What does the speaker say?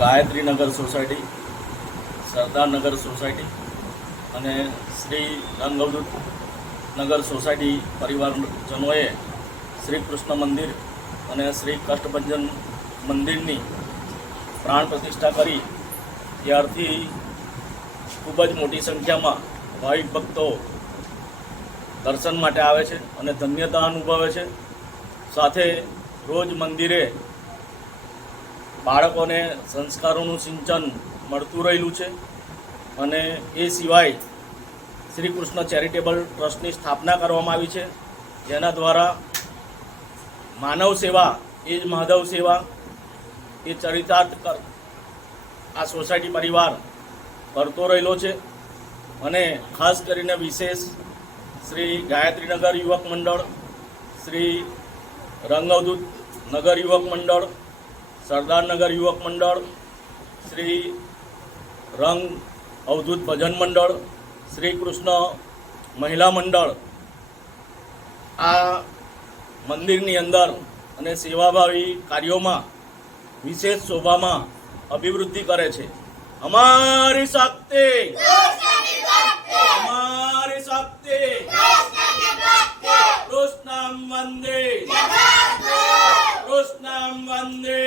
ગાયત્રી નગર society, સરદાર નગર society અને શ્રી રંગઅવધૂત નગર society પરિવારજનોએ શ્રી કૃષ્ણ મંદિર અને શ્રી કષ્ટભંજન મંદિરની પ્રાણ પ્રતિષ્ઠા કરી ત્યારથી ખૂબ જ મોટી સંખ્યામાં ભાવિક ભક્તો દર્શન માટે આવે છે અને ધન્યતા અનુભવે છે. સાથે રોજ મંદિરે બાળકોને સંસ્કારોનું સિંચન મળતું રહેલું છે અને એ સિવાય શ્રી કૃષ્ણ ચેરિટેબલ ટ્રસ્ટની સ્થાપના કરવામાં આવી છે, જેના દ્વારા માનવ સેવા એ જ માધવ સેવા એ ચરિતાર્થ આ સોસાયટી પરિવાર કરતો રહેલો છે. અને ખાસ કરીને વિશેષ શ્રી ગાયત્રીનગર યુવક મંડળ, શ્રી રંગઅવધૂત નગર યુવક મંડળ, સરદારનગર યુવક મંડળ, શ્રી રંગ અવધૂત ભજન મંડળ, શ્રી કૃષ્ણ મહિલા મંડળ આ મંદિરની અંદર અને સેવાભાવી કાર્યોમાં વિશેષ શોભામાં અભિવૃદ્ધિ કરે છે. અમારી શક્તિ, અમારી શક્તિ, કૃષ્ણમ વંદે, કૃષ્ણમ વંદે.